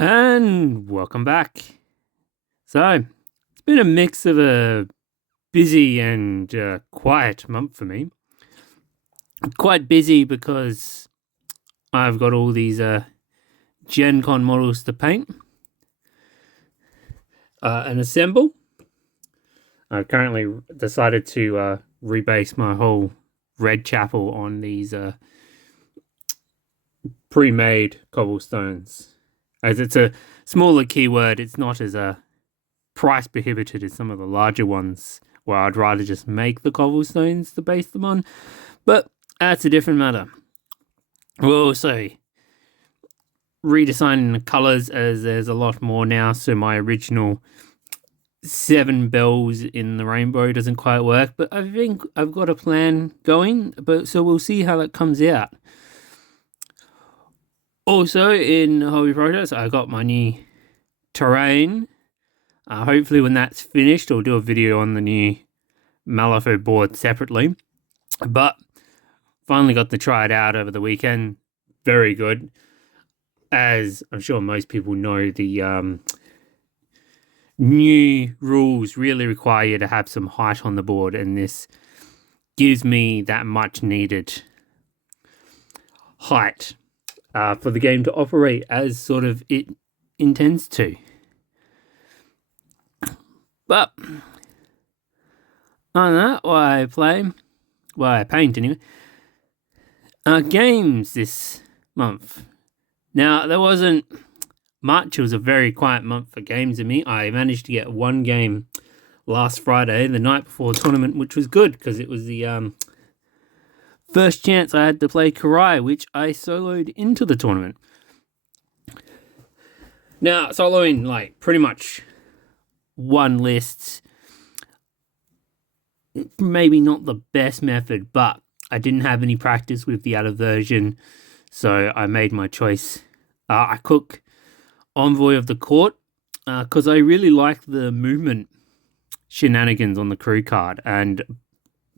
And welcome back. So, it's been a mix of a busy and quiet month for me. Quite busy because I've got all these Gen Con models to paint and assemble. I've currently decided to rebase my whole red chapel on these pre-made cobblestones. As it's a smaller keyword, it's not as price prohibited as some of the larger ones where I'd rather just make the cobblestones to base them on. But that's a different matter. We're also redesigning the colours as there's a lot more now, so my original 7 bells in the rainbow doesn't quite work, but I think I've got a plan going, so we'll see how that comes out. Also, in Hobby Projects, I got my new terrain. Hopefully when that's finished, I'll do a video on the new Malifaux board separately. But finally got to try it out over the weekend. Very good. As I'm sure most people know, the new rules really require you to have some height on the board, and this gives me that much needed height for the game to operate as sort of it intends to. But on that, while I paint anyway, games this month. Now, there wasn't much. It was a very quiet month for games in me. I managed to get one game last Friday, the night before the tournament, which was good because it was the first chance I had to play Karai, which I soloed into the tournament. Now, soloing, like, pretty much one list, maybe not the best method, but I didn't have any practice with the other version, so I made my choice. I cook Envoy of the Court because I really like the movement shenanigans on the crew card, and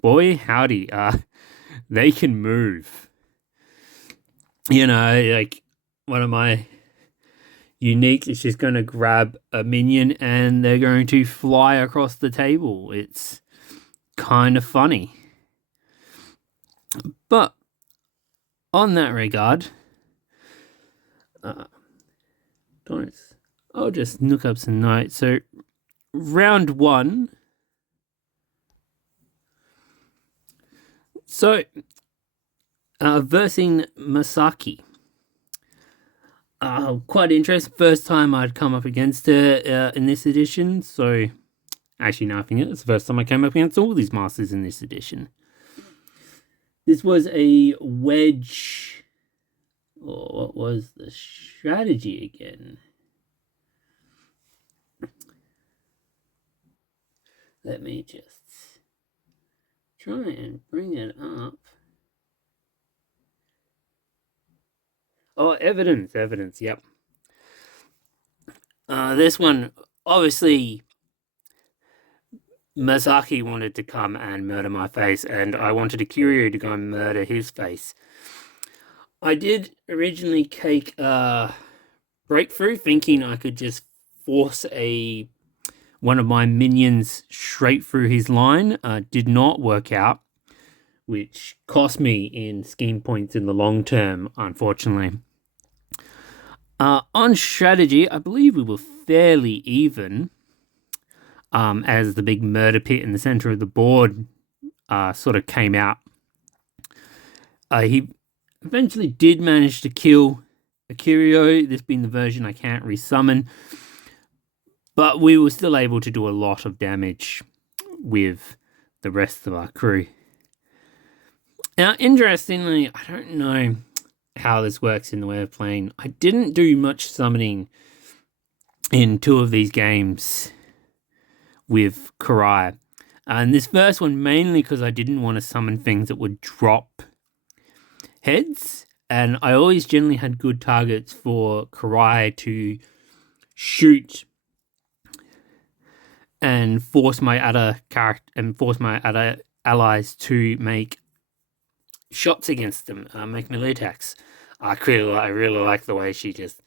boy howdy, they can move. You know, like one of my uniques is just going to grab a minion and they're going to fly across the table. It's kind of funny. But on that regard, I'll just look up some notes. So round 1. So versing Masaki. Quite interesting. First time I'd come up against her in this edition. So actually, no, I think it's the first time I came up against all these masters in this edition. This was a wedge. Oh, what was the strategy again? Let me just try and bring it up. Oh, evidence, yep. This one, obviously, Masaki wanted to come and murder my face, and I wanted Akiryu to go and murder his face. I did originally take Breakthrough, thinking I could just force one of my minions straight through his line. Did not work out, which cost me in scheme points in the long term, unfortunately. On strategy, I believe we were fairly even, as the big murder pit in the center of the board sort of came out. He eventually did manage to kill Akiryu, this being the version I can't resummon, but we were still able to do a lot of damage with the rest of our crew. Now, interestingly, I don't know how this works in the way of playing. I didn't do much summoning in 2 of these games with Karai. And this first one, mainly because I didn't want to summon things that would drop heads. And I always generally had good targets for Karai to shoot and force my other allies to make shots against them, make melee attacks. I really like the way she just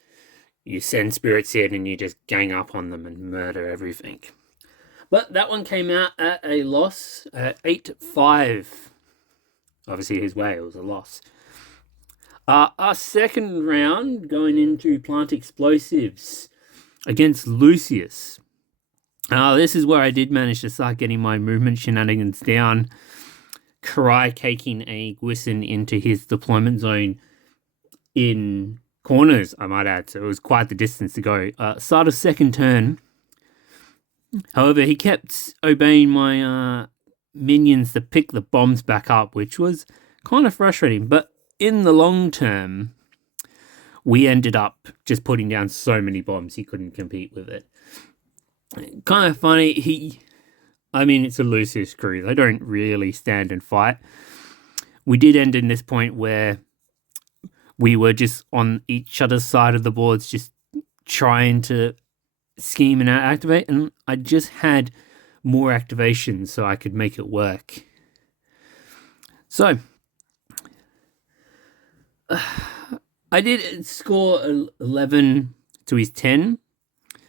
you send spirits in and you just gang up on them and murder everything. But that one came out at a loss at 8-5. Obviously, his way, it was a loss. Our second round, going into Plant Explosives against Lucius. This is where I did manage to start getting my movement shenanigans down. Karai caking a Gwison into his deployment zone in corners, I might add. So it was quite the distance to go. Start of second turn. However, he kept obeying my minions to pick the bombs back up, which was kind of frustrating. But in the long term, we ended up just putting down so many bombs he couldn't compete with it. Kind of funny, it's a Lucius crew. They don't really stand and fight. We did end in this point where we were just on each other's side of the boards, just trying to scheme and activate, and I just had more activations so I could make it work. So, I did score 11 to his 10.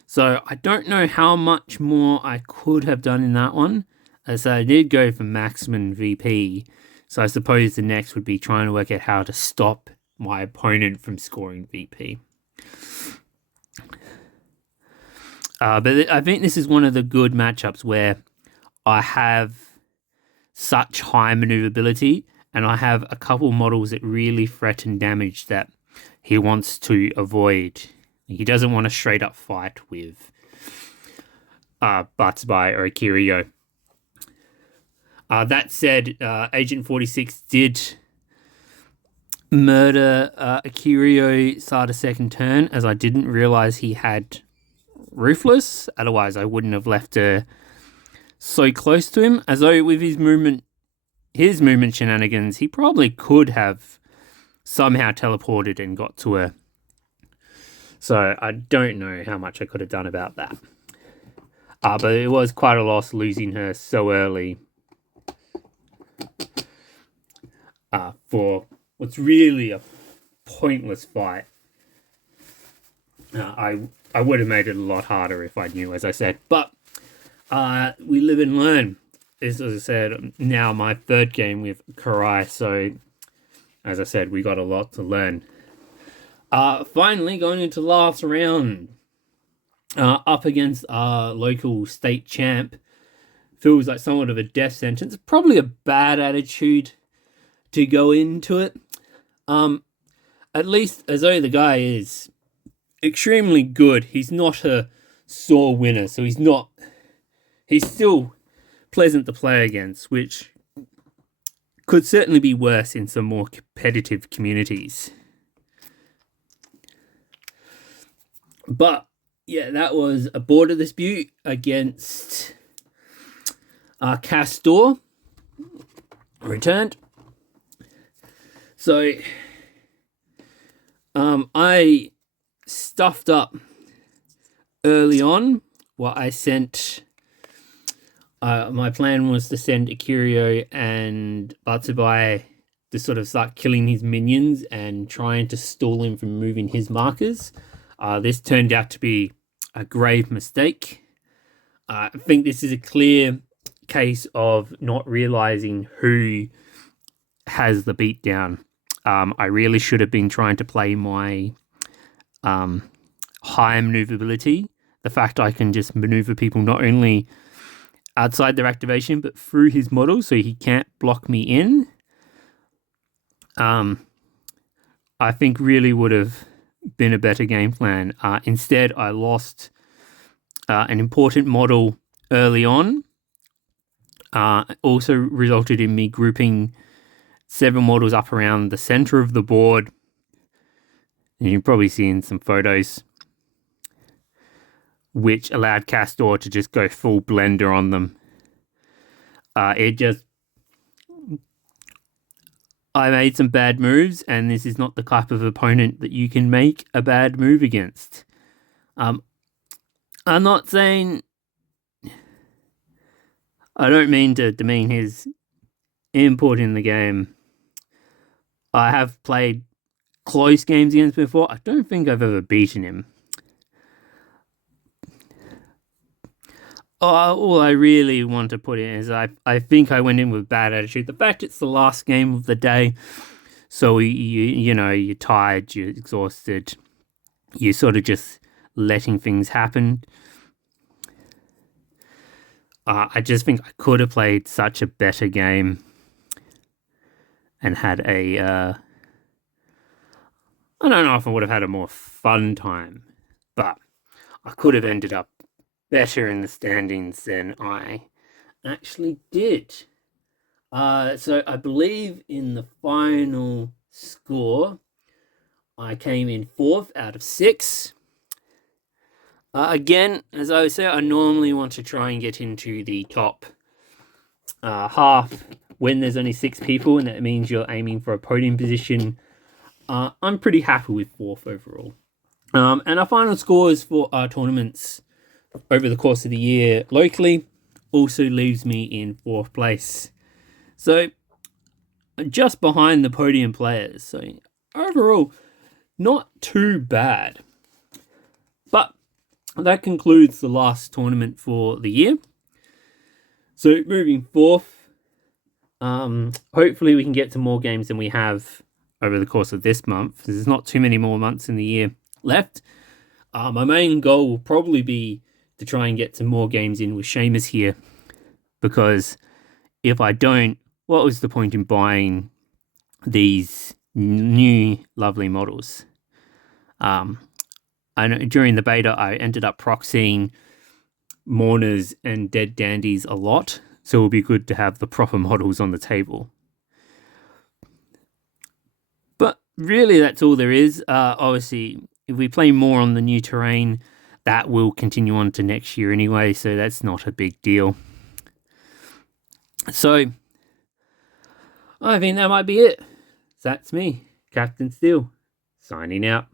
So I don't know how much more I could have done in that one, as I did go for maximum VP. So I suppose the next would be trying to work out how to stop my opponent from scoring VP. But I think this is one of the good matchups where I have such high maneuverability, and I have a couple models that really threaten damage that he wants to avoid. He doesn't want to straight up fight with Batsubai or Akirio. That said, Agent 46 did murder Akirio start of second turn, as I didn't realize he had Ruthless. Otherwise, I wouldn't have left her so close to him. As though with his movement shenanigans, he probably could have somehow teleported and got to her. So I don't know how much I could have done about that. But it was quite a loss losing her so early for what's really a pointless fight. I would have made it a lot harder if I knew, as I said. But we live and learn. This, as I said, now my third game with Karai. So, as I said, we got a lot to learn. Finally, going into last round, up against our local state champ, feels like somewhat of a death sentence. Probably a bad attitude to go into it. At least as though the guy is extremely good. He's not a sore winner, so he's still pleasant to play against, which could certainly be worse in some more competitive communities. But yeah, that was a border dispute against Castor. Returned. So I stuffed up early on what I sent. My plan was to send Akirio and Batsubai to sort of start killing his minions and trying to stall him from moving his markers. This turned out to be a grave mistake. I think this is a clear case of not realizing who has the beatdown. I really should have been trying to play my high maneuverability. The fact I can just maneuver people not only outside their activation, but through his model, so he can't block me in. I think really would have been a better game plan. Instead, I lost an important model early on. Also resulted in me grouping 7 models up around the center of the board. And you're probably seeing some photos, which allowed Castor to just go full blender on them. I made some bad moves, and this is not the type of opponent that you can make a bad move against. I'm not saying... I don't mean to demean his input in the game. I have played close games against him before. I don't think I've ever beaten him. all I really want to put in is I think I went in with bad attitude. The fact it's the last game of the day, so you're tired, you're exhausted, you're sort of just letting things happen. I just think I could have played such a better game and had I don't know if I would have had a more fun time, but I could have ended up better in the standings than I actually did. So I believe in the final score, I came in 4th out of 6. Again, as I say, I normally want to try and get into the top half when there's only 6 people, and that means you're aiming for a podium position. I'm pretty happy with 4th overall. And our final scores for our tournaments over the course of the year locally also leaves me in 4th place. So, just behind the podium players. So, overall, not too bad. But that concludes the last tournament for the year. So, moving forth, hopefully we can get to more games than we have over the course of this month. There's not too many more months in the year left. My main goal will probably be to try and get some more games in with Seamus here, because if I don't, what was the point in buying these new lovely models? I know during the beta I ended up proxying Mourners and Dead Dandies a lot, so it will be good to have the proper models on the table. But really that's all there is. Obviously, if we play more on the new terrain, that will continue on to next year anyway, so that's not a big deal. So, I think that might be it. That's me, Captain Steel, signing out.